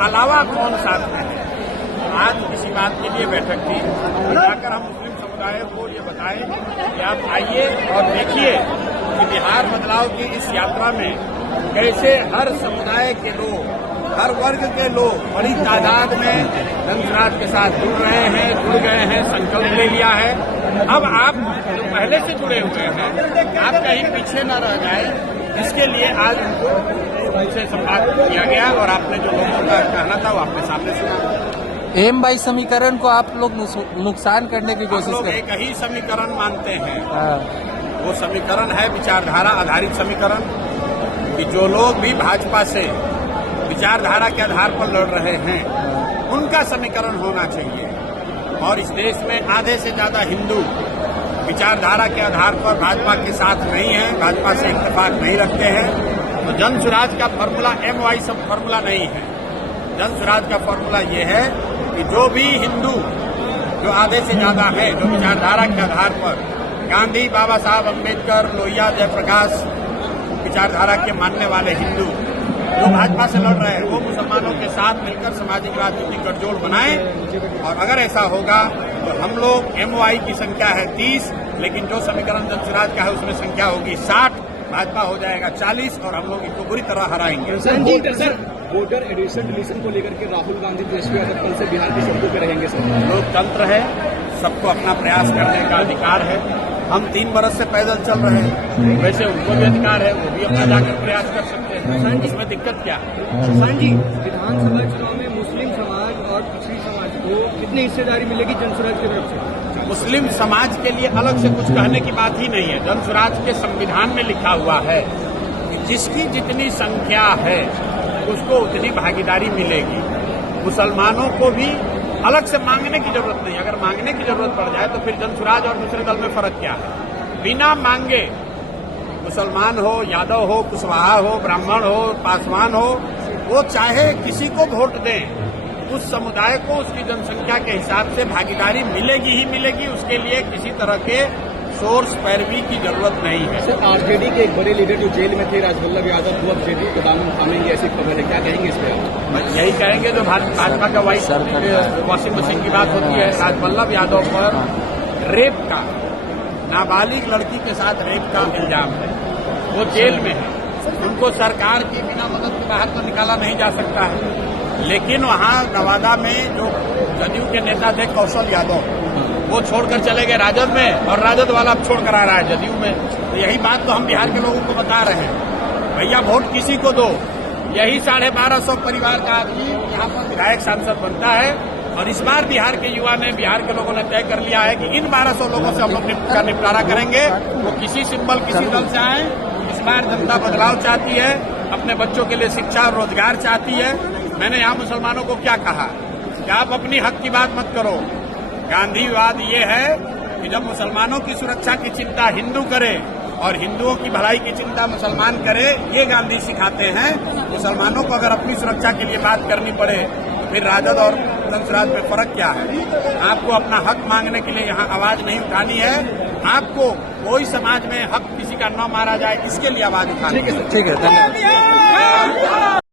अलावा कौन साथ में है। आज किसी बात के लिए बैठक थी, जाकर हम मुस्लिम समुदाय को ये बताएं कि आप आइए और देखिए कि बिहार बदलाव की इस यात्रा में कैसे हर समुदाय के लोग, हर वर्ग के लोग बड़ी तादाद में जनसुराज के साथ जुड़ गए हैं, संकल्प ले लिया है। अब आप जो पहले से जुड़े हुए हैं, आप कहीं पीछे न रह जाए, इसके लिए आज उनसे संवाद किया गया और आपने जो लोगों का कहना था वो आपने सामने सुना। एम बाई समीकरण को आप लोग नुकसान करने की कोशिश लोग करते एक ही समीकरण मानते हैं। वो समीकरण है विचारधारा आधारित समीकरण, कि जो लोग भी भाजपा से विचारधारा के आधार पर लड़ रहे हैं उनका समीकरण होना चाहिए। और इस देश में आधे से ज्यादा हिंदू विचारधारा के आधार पर भाजपा के साथ नहीं है, भाजपा से इत्तेफाक नहीं रखते हैं। तो जनसुराज का फॉर्मूला MY सब फॉर्मूला नहीं है। जनसुराज का फॉर्मूला ये है कि जो भी हिंदू, जो आधे से ज्यादा है, जो विचारधारा के आधार पर गांधी, बाबा साहब अम्बेडकर, लोहिया, जयप्रकाश विचारधारा के मानने वाले हिंदू जो भाजपा से लड़ रहे हैं, वो मुसलमानों के साथ मिलकर सामाजिक राजनीतिक गठजोड़ बनाएं। और अगर ऐसा होगा तो हम लोग MY की संख्या है 30, लेकिन जो समीकरण जनसुराज का है उसमें संख्या होगी 60, भाजपा हो जाएगा 40 और हम लोग इनको बुरी तरह हराएंगे। सर, वोटर एडिशन डिलीशन को लेकर के राहुल गांधी तेजस्वी यादव कल से बिहार की सड़कों पर रहेंगे। सर, लोकतंत्र है, सबको अपना प्रयास करने का अधिकार है। हम 3 बरस से पैदल चल रहे हैं, वैसे उनको भी अधिकार है, वो भी अपना जाकर प्रयास कर सकते हैं। इसमें दिक्कत क्या है? जी, विधानसभा चुनाव में मुस्लिम समाज और पिछड़ी समाज को कितनी हिस्सेदारी मिलेगी जनसुराज की तरफ से? मुस्लिम समाज के लिए अलग से कुछ कहने की बात ही नहीं है। जनसुराज के संविधान में लिखा हुआ है कि जिसकी जितनी संख्या है उसको उतनी भागीदारी मिलेगी। मुसलमानों को भी अलग से मांगने की जरूरत नहीं। अगर मांगने की जरूरत पड़ जाए तो फिर जनसुराज और दूसरे दल में फर्क क्या है? बिना मांगे मुसलमान हो, यादव हो, कुशवाहा हो, ब्राह्मण हो, पासवान हो, वो चाहे किसी को वोट दें, उस समुदाय को उसकी जनसंख्या के हिसाब से भागीदारी मिलेगी ही मिलेगी। उसके लिए किसी तरह के सोर्स पैरवी की जरूरत नहीं है। सर, आरजेडी के एक बड़े लीडर जो जेल में थे, राजवल्लभ यादव, वो अब जेडी को दामन थामेंगे, ऐसी खबर है, क्या कहेंगे इस पर? यही कहेंगे जो भाजपा का वॉशिंग मशीन की बात होती है। राजवल्लभ यादव पर रेप का, नाबालिग लड़की के साथ रेप का इल्जाम है, वो जेल में है। उनको सरकार की बिना मदद के बाहर तो निकाला नहीं जा सकता है। लेकिन वहां नवादा में जो जदयू के नेता थे कौशल यादव, वो छोड़कर चले गए राजद में, और राजद वाला अब छोड़ कर आ रहा है जदयू में। तो यही बात तो हम बिहार के लोगों को बता रहे हैं, भैया वोट किसी को दो। यही 1250 परिवार का आदमी यहाँ पर विधायक सांसद बनता है। और इस बार बिहार के युवा ने, बिहार के लोगों ने तय कर लिया है कि इन 1200 लोगों से हम लोग का निपटारा करेंगे। वो किसी सिंबल, किसी दल से आए। इस बार जनता बदलाव चाहती है, अपने बच्चों के लिए शिक्षा और रोजगार चाहती है। मैंने यहाँ मुसलमानों को क्या कहा कि आप अपनी हक की बात मत करो। गांधीवाद ये है कि जब मुसलमानों की सुरक्षा की चिंता हिंदू करे और हिंदुओं की भलाई की चिंता मुसलमान करे, ये गांधी सिखाते हैं। मुसलमानों को अगर अपनी सुरक्षा के लिए बात करनी पड़े तो फिर राजद और जनसुराज में फर्क क्या है? आपको अपना हक मांगने के लिए यहाँ आवाज नहीं उठानी है। आपको कोई समाज में हक किसी का न मारा जाए, इसके लिए आवाज उठानी है। ठीक है, धन्यवाद।